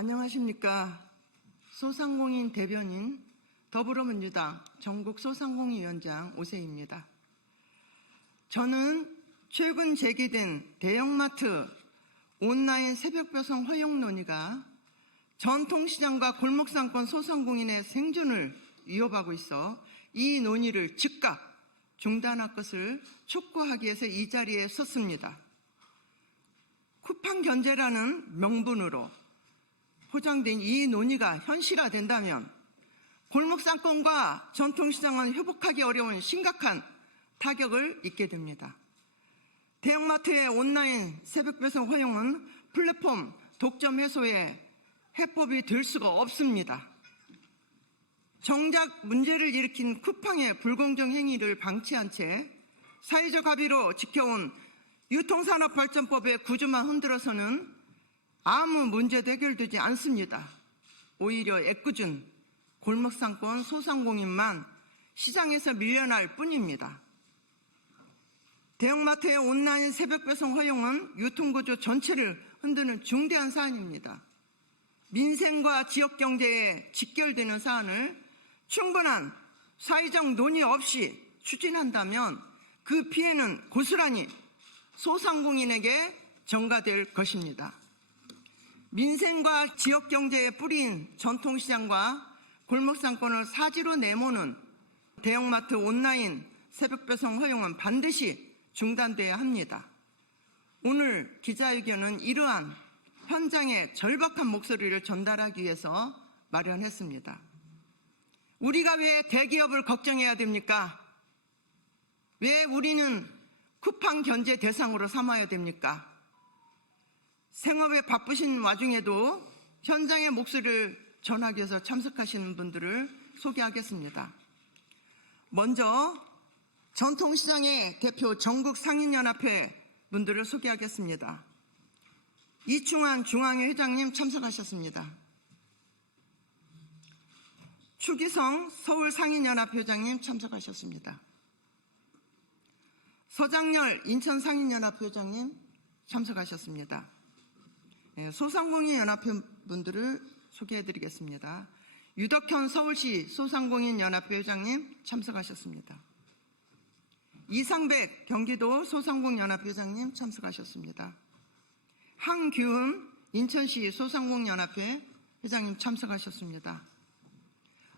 안녕하십니까. 소상공인 대변인 더불어민주당 전국소상공인위원장 오세희입니다. 저는 최근 제기된 대형마트 온라인 새벽배송 허용 논의가 전통시장과 골목상권 소상공인의 생존을 위협하고 있어 이 논의를 즉각 중단할 것을 촉구하기 위해서 이 자리에 섰습니다. 쿠팡 견제라는 명분으로 포장된 이 논의가 현실화된다면 골목상권과 전통시장은 회복하기 어려운 심각한 타격을 입게 됩니다. 대형마트의 온라인 새벽배송 허용은 플랫폼 독점 해소의 해법이 될 수가 없습니다. 정작 문제를 일으킨 쿠팡의 불공정 행위를 방치한 채 사회적 합의로 지켜온 유통산업발전법의 구조만 흔들어서는 아무 문제도 해결되지 않습니다. 오히려 애꿎은 골목상권 소상공인만 시장에서 밀려날 뿐입니다. 대형마트의 온라인 새벽배송 허용은 유통구조 전체를 흔드는 중대한 사안입니다. 민생과 지역경제에 직결되는 사안을 충분한 사회적 논의 없이 추진한다면 그 피해는 고스란히 소상공인에게 전가될 것입니다. 민생과 지역경제의 뿌리인 전통시장과 골목상권을 사지로 내모는 대형마트 온라인 새벽배송 허용은 반드시 중단돼야 합니다. 오늘 기자회견은 이러한 현장의 절박한 목소리를 전달하기 위해서 마련했습니다. 우리가 왜 대기업을 걱정해야 됩니까? 왜 우리는 쿠팡 견제 대상으로 삼아야 됩니까? 생업에 바쁘신 와중에도 현장의 목소리를 전하기 위해서 참석하시는 분들을 소개하겠습니다. 먼저 전통시장의 대표 전국상인연합회 분들을 소개하겠습니다. 이충환 중앙회 회장님 참석하셨습니다. 추기성 서울상인연합회 회장님 참석하셨습니다. 서장열 인천상인연합회 회장님 참석하셨습니다. 소상공인연합회 분들을 소개해드리겠습니다. 유덕현 서울시 소상공인연합회 회장님 참석하셨습니다. 이상백 경기도 소상공인연합회 회장님 참석하셨습니다. 한규은 인천시 소상공인연합회 회장님 참석하셨습니다.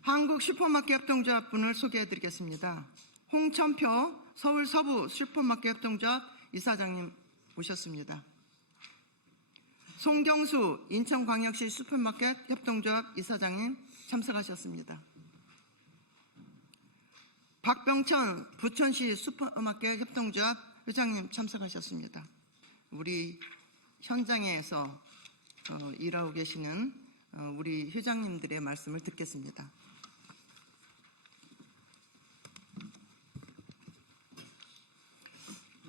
한국슈퍼마켓 협동조합 분을 소개해드리겠습니다. 홍천표 서울 서부 슈퍼마켓 협동조합 이사장님 모셨습니다. 송경수 인천광역시 슈퍼마켓 협동조합 이사장님 참석하셨습니다. 박병천 부천시 슈퍼마켓 협동조합 회장님 참석하셨습니다. 우리 현장에서 일하고 계시는 우리 회장님들의 말씀을 듣겠습니다.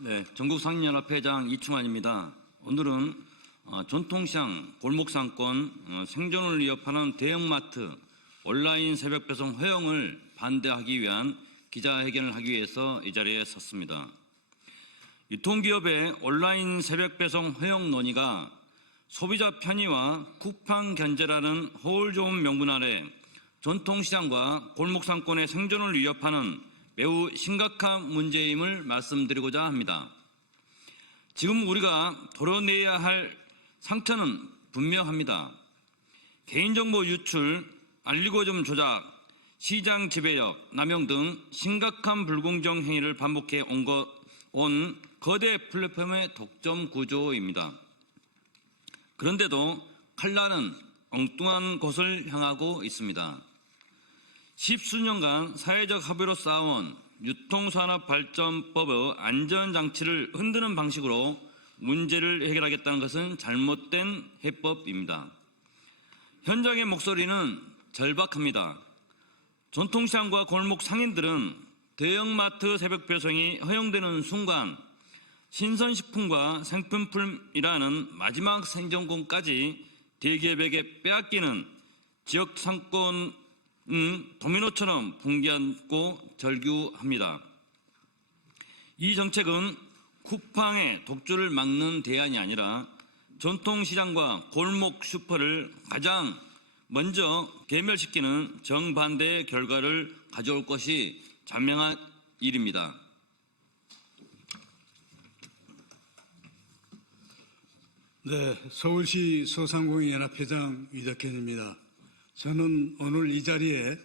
네, 전국상인연합회 회장 이충환입니다. 오늘은 전통시장, 골목상권 생존을 위협하는 대형마트 온라인 새벽배송 허용을 반대하기 위한 기자회견을 하기 위해서 이 자리에 섰습니다. 유통기업의 온라인 새벽배송 허용 논의가 소비자 편의와 쿠팡 견제라는 허울 좋은 명분 아래 전통시장과 골목상권의 생존을 위협하는 매우 심각한 문제임을 말씀드리고자 합니다. 지금 우리가 도려내야 할 상처는 분명합니다. 개인정보 유출, 알고리즘 조작, 시장 지배력, 남용 등 심각한 불공정 행위를 반복해 온 거대 플랫폼의 독점 구조입니다. 그런데도 칼날은 엉뚱한 곳을 향하고 있습니다. 십수년간 사회적 합의로 쌓아온 유통산업발전법의 안전장치를 흔드는 방식으로 문제를 해결하겠다는 것은 잘못된 해법입니다. 현장의 목소리는 절박합니다. 전통시장과 골목 상인들은 대형마트 새벽배송이 허용되는 순간 신선식품과 생필품이라는 마지막 생존권까지 대기업에게 빼앗기는 지역상권 도미노처럼 붕괴하고 절규합니다. 이 정책은 쿠팡의 독주를 막는 대안이 아니라 전통시장과 골목 슈퍼를 가장 먼저 괴멸시키는 정반대의 결과를 가져올 것이 자명한 일입니다. 네, 서울시 소상공인연합회장 이덕현입니다. 저는 오늘 이 자리에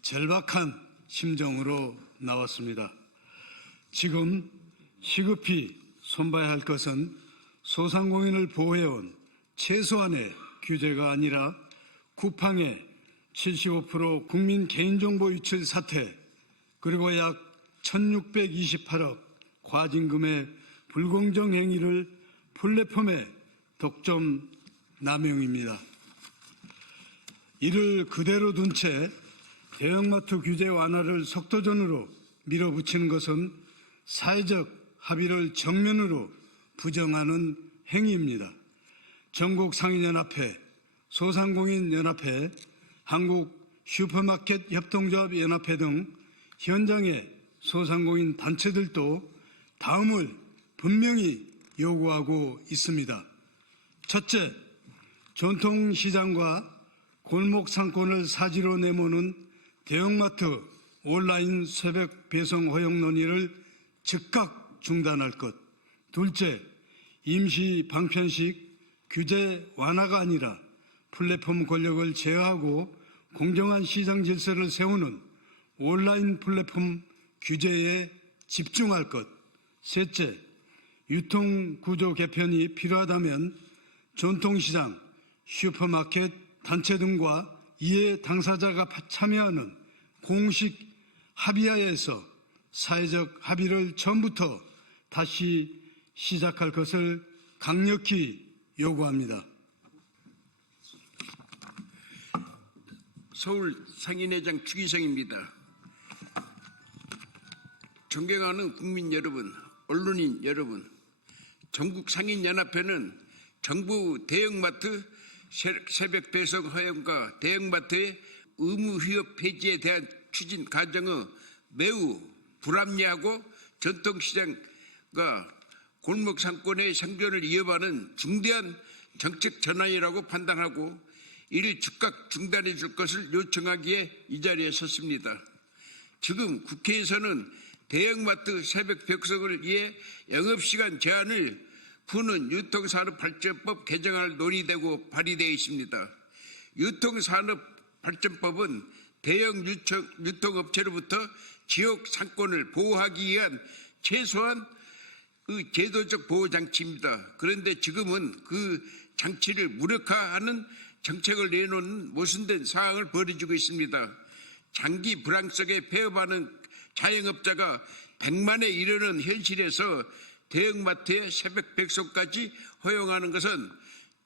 절박한 심정으로 나왔습니다. 지금 시급히 손봐야 할 것은 소상공인을 보호해온 최소한의 규제가 아니라 쿠팡의 75% 국민 개인정보 유출 사태, 그리고 약 1628억 과징금의 불공정 행위를 플랫폼에 독점 남용입니다. 이를 그대로 둔 채 대형마트 규제 완화를 속도전으로 밀어붙이는 것은 사회적 합의를 정면으로 부정하는 행위입니다. 전국상인연합회, 소상공인연합회, 한국슈퍼마켓협동조합연합회 등 현장의 소상공인 단체들도 다음을 분명히 요구하고 있습니다. 첫째, 전통시장과 골목 상권을 사지로 내모는 대형마트 온라인 새벽 배송 허용 논의를 즉각 중단할 것. 둘째, 임시 방편식 규제 완화가 아니라 플랫폼 권력을 제어하고 공정한 시장 질서를 세우는 온라인 플랫폼 규제에 집중할 것. 셋째, 유통구조 개편이 필요하다면 전통시장, 슈퍼마켓, 단체 등과 이해 당사자가 참여하는 공식 합의하에서 사회적 합의를 처음부터 다시 시작할 것을 강력히 요구합니다. 서울 상인회장 추기성입니다. 존경하는 국민 여러분, 언론인 여러분, 전국 상인연합회는 정부 대형마트 새벽 배송 허용과 대형마트의 의무 휴업 폐지에 대한 추진 과정의 매우 불합리하고 전통시장과 골목 상권의 생존을 위협하는 중대한 정책 전환이라고 판단하고 이를 즉각 중단해 줄 것을 요청하기에 이 자리에 섰습니다. 지금 국회에서는 대형마트 새벽 배송을 위해 영업시간 제한을 푸는 유통산업발전법 개정안을 논의되고 발의되어 있습니다. 유통산업발전법은 대형 유통업체로부터 지역 상권을 보호하기 위한 최소한 제도적 보호장치입니다. 그런데 지금은 그 장치를 무력화하는 정책을 내놓는 모순된 상황을 벌여지고 있습니다. 장기 불황 속에 폐업하는 자영업자가 100만에 이르는 현실에서 대형마트의 새벽 배송까지 허용하는 것은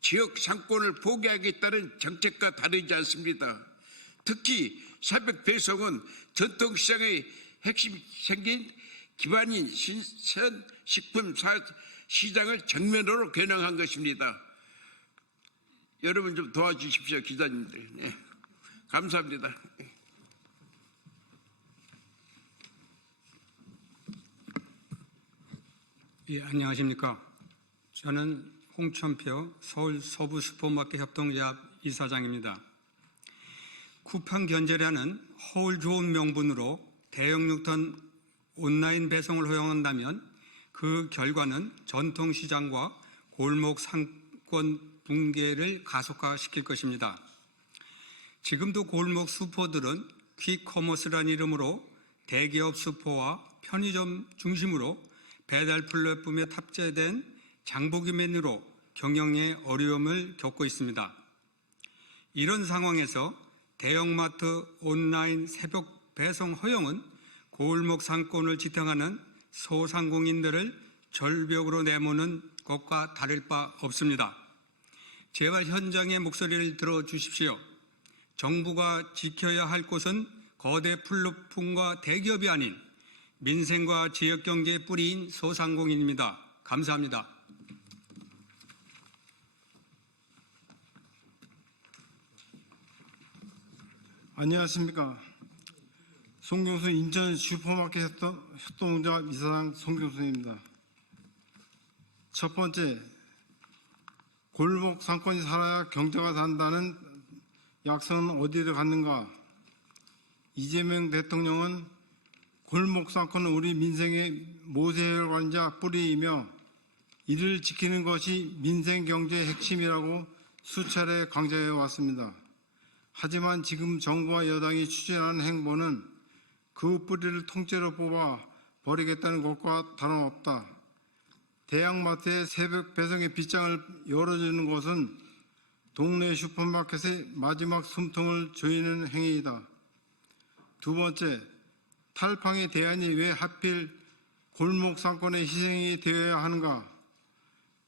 지역 상권을 포기하겠다는 정책과 다르지 않습니다. 특히 새벽 배송은 전통시장의 핵심 생긴 기반인 신선식품 시장을 정면으로 겨냥한 것입니다. 여러분 좀 도와주십시오, 기자님들. 네. 감사합니다. 예, 안녕하십니까. 저는 홍천표 서울 서부 슈퍼마켓 협동조합 이사장입니다. 쿠팡 견제라는 허울 좋은 명분으로 대형 유통 온라인 배송을 허용한다면 그 결과는 전통시장과 골목 상권 붕괴를 가속화시킬 것입니다. 지금도 골목 슈퍼들은 퀵커머스라는 이름으로 대기업 슈퍼와 편의점 중심으로 배달 플랫폼에 탑재된 장보기 메뉴로 경영에 어려움을 겪고 있습니다. 이런 상황에서 대형마트 온라인 새벽 배송 허용은 골목 상권을 지탱하는 소상공인들을 절벽으로 내모는 것과 다를 바 없습니다. 제발 현장의 목소리를 들어주십시오. 정부가 지켜야 할 곳은 거대 플랫폼과 대기업이 아닌 민생과 지역경제의 뿌리인 소상공인입니다. 감사합니다. 안녕하십니까. 송경수 인천 슈퍼마켓 협동조합 이사장 송경수입니다. 첫 번째, 골목 상권이 살아야 경제가 산다는 약속은 어디로 갔는가? 이재명 대통령은 골목 상권은 우리 민생의 모세혈관이자 뿌리이며 이를 지키는 것이 민생 경제의 핵심이라고 수차례 강조해 왔습니다. 하지만 지금 정부와 여당이 추진하는 행보는 그 뿌리를 통째로 뽑아 버리겠다는 것과 다름없다. 대형마트의 새벽 배송의 빗장을 열어주는 것은 동네 슈퍼마켓의 마지막 숨통을 조이는 행위이다. 두 번째, 탈팡의 대안이 왜 하필 골목 상권의 희생이 되어야 하는가?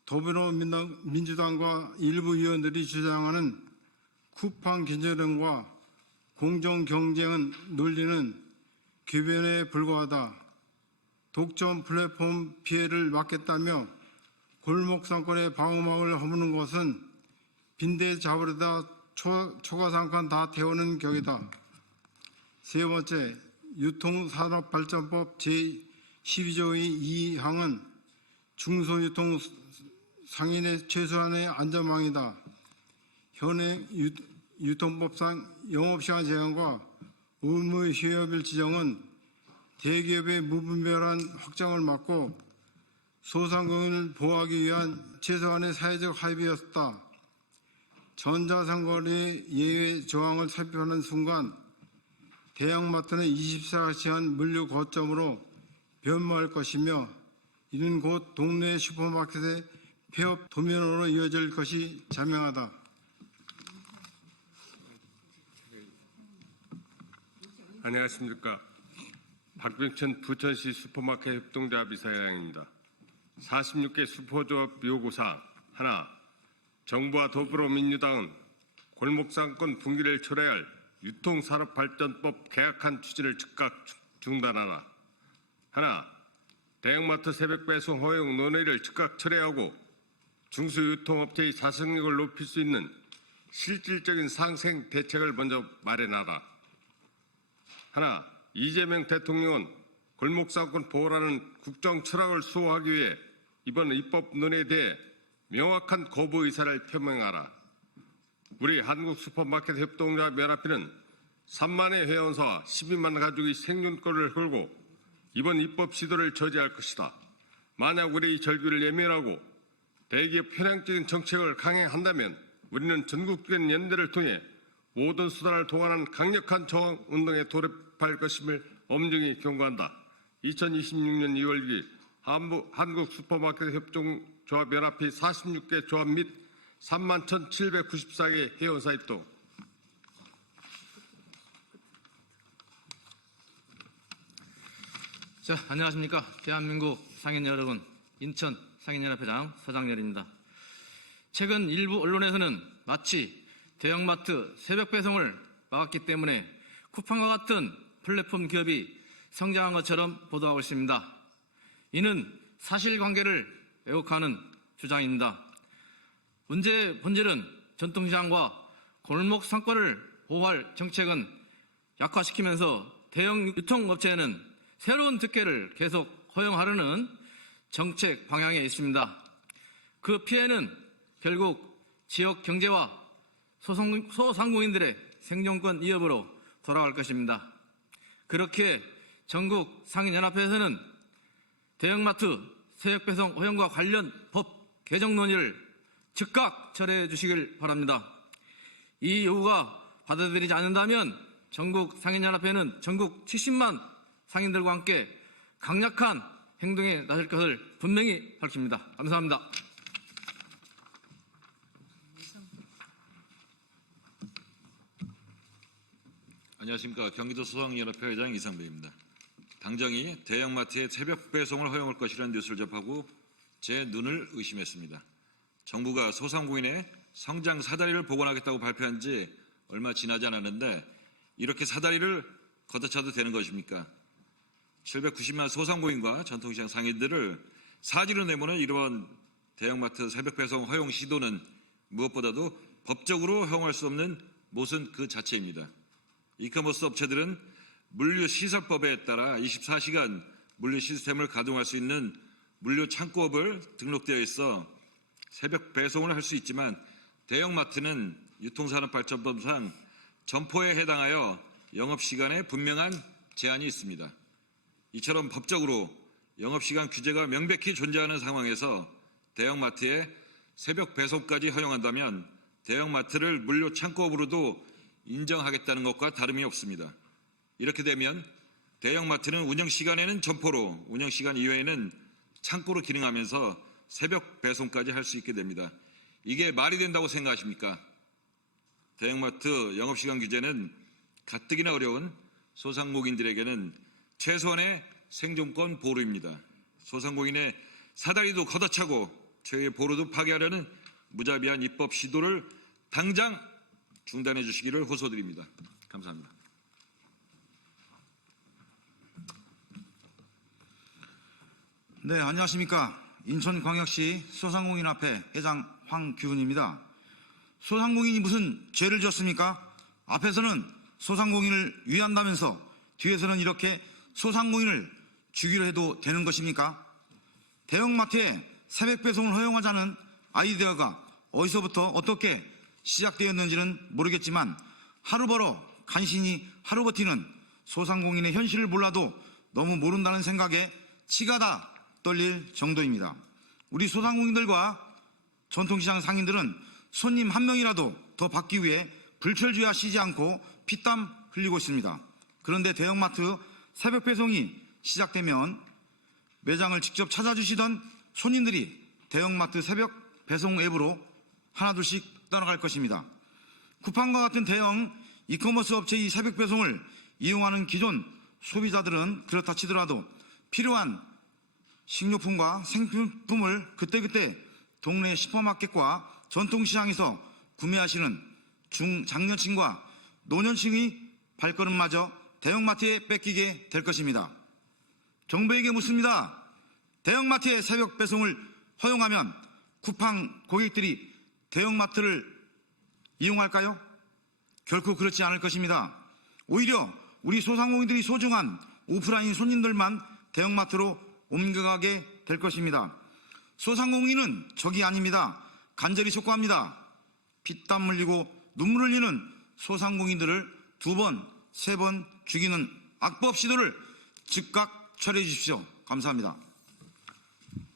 더불어민주당과 일부 의원들이 주장하는 쿠팡 견제론과 공정경쟁 논리는 궤변에 불과하다. 독점 플랫폼 피해를 막겠다며 골목 상권의 방어막을 허무는 것은 빈대 잡으려다 초과상권 다 태우는 격이다. 세 번째, 유통산업발전법 제12조의 2항은 중소유통 상인의 최소한의 안전망이다. 현행 유통법상 영업시간 제한과 의무 휴업일 지정은 대기업의 무분별한 확장을 막고 소상공인을 보호하기 위한 최소한의 사회적 합의였다. 전자상거래 예외 조항을 살펴하는 순간 대형마트는 24시간 물류 거점으로 변모할 것이며 이는 곧 동네 슈퍼마켓의 폐업 도면으로 이어질 것이 자명하다. 안녕하십니까. 박병천 부천시 슈퍼마켓 협동조합 이사장입니다. 46개 슈퍼조합 요구사항 하나, 정부와 더불어민주당은 골목상권 붕괴를 초래할 유통산업발전법 계약한 추진을 즉각 중단하라. 하나, 대형마트 새벽배송 허용 논의를 즉각 철회하고 중소유통업체의 자생력을 높일 수 있는 실질적인 상생 대책을 먼저 마련하라. 하나, 이재명 대통령은 골목상권 보호라는 국정 철학을 수호하기 위해 이번 입법 논의에 대해 명확한 거부 의사를 표명하라. 우리 한국슈퍼마켓 협동조합 연합회는 3만의 회원사와 12만 가족이 생존권을 걸고 이번 입법 시도를 저지할 것이다. 만약 우리 절규를 예면하고 대기업 편향적인 정책을 강행한다면 우리는 전국적인 연대를 통해 모든 수단을 동원한 강력한 저항 운동에 돌입할 것임을 엄중히 경고한다. 2026년 2월 6일 한국 슈퍼마켓 협동조합 연합회 46개 조합 및 31,794개 회원사 입동. 자, 안녕하십니까. 대한민국 상인 여러분, 인천 상인연합회장 서장렬입니다. 최근 일부 언론에서는 마치 대형마트 새벽 배송을 막았기 때문에 쿠팡과 같은 플랫폼 기업이 성장한 것처럼 보도하고 있습니다. 이는 사실관계를 왜곡하는 주장입니다. 문제의 본질은 전통시장과 골목 상권을 보호할 정책은 약화시키면서 대형 유통업체에는 새로운 특혜를 계속 허용하려는 정책 방향에 있습니다. 그 피해는 결국 지역 경제와 소상공인들의 생존권 위협으로 돌아갈 것입니다. 그렇게 전국 상인연합회에서는 대형마트 새벽배송 허용과 관련 법 개정 논의를 즉각 철회해 주시길 바랍니다. 이 요구가 받아들이지 않는다면 전국 상인연합회는 전국 70만 상인들과 함께 강력한 행동에 나설 것을 분명히 밝힙니다. 감사합니다. 안녕하십니까. 경기도 소상연합회 회장 이상배입니다. 당정이 대형마트의 새벽 배송을 허용할 것이라는 뉴스를 접하고 제 눈을 의심했습니다. 정부가 소상공인의 성장 사다리를 복원하겠다고 발표한 지 얼마 지나지 않았는데 이렇게 사다리를 걷어차도 되는 것입니까? 790만 소상공인과 전통시장 상인들을 사지로 내모는 이러한 대형마트 새벽 배송 허용 시도는 무엇보다도 법적으로 허용할 수 없는 모순 그 자체입니다. 이커머스 업체들은 물류시설법에 따라 24시간 물류 시스템을 가동할 수 있는 물류창고업을 등록되어 있어 새벽 배송을 할 수 있지만 대형마트는 유통산업발전법상 점포에 해당하여 영업시간에 분명한 제한이 있습니다. 이처럼 법적으로 영업시간 규제가 명백히 존재하는 상황에서 대형마트에 새벽 배송까지 허용한다면 대형마트를 물류 창고업으로도 인정하겠다는 것과 다름이 없습니다. 이렇게 되면 대형마트는 운영시간에는 점포로, 운영시간 이외에는 창고로 기능하면서 새벽 배송까지 할 수 있게 됩니다. 이게 말이 된다고 생각하십니까? 대형마트 영업시간 규제는 가뜩이나 어려운 소상공인들에게는 최소한의 생존권 보루입니다. 소상공인의 사다리도 걷어차고 저희의 보루도 파괴하려는 무자비한 입법 시도를 당장 중단해 주시기를 호소드립니다. 감사합니다. 네, 안녕하십니까. 인천광역시 소상공인협회 회장 황규훈입니다. 소상공인이 무슨 죄를 지었습니까? 앞에서는 소상공인을 위한다면서 뒤에서는 이렇게 소상공인을 죽이려 해도 되는 것입니까? 대형마트에 새벽 배송을 허용하자는 아이디어가 어디서부터 어떻게 시작되었는지는 모르겠지만 하루 벌어 간신히 하루 버티는 소상공인의 현실을 몰라도 너무 모른다는 생각에 치가 다 떨릴 정도입니다. 우리 소상공인들과 전통시장 상인들은 손님 한 명이라도 더 받기 위해 불철주야 쉬지 않고 피땀 흘리고 있습니다. 그런데 대형마트 새벽 배송이 시작되면 매장을 직접 찾아주시던 손님들이 대형마트 새벽 배송 앱으로 하나둘씩 떠나갈 것입니다. 쿠팡과 같은 대형 이커머스 업체의 새벽 배송을 이용하는 기존 소비자들은 그렇다 치더라도 필요한 식료품과 생필품을 그때그때 동네 슈퍼마켓과 전통시장에서 구매하시는 중장년층과 노년층의 발걸음마저 대형마트에 뺏기게 될 것입니다. 정부에게 묻습니다. 대형마트의 새벽 배송을 허용하면 쿠팡 고객들이 대형마트를 이용할까요? 결코 그렇지 않을 것입니다. 오히려 우리 소상공인들이 소중한 오프라인 손님들만 대형마트로 옮겨가게 될 것입니다. 소상공인은 적이 아닙니다. 간절히 촉구합니다. 피땀 흘리고 눈물 흘리는 소상공인들을 2번, 3번 죽이는 악법 시도를 즉각 철회해 주십시오. 감사합니다.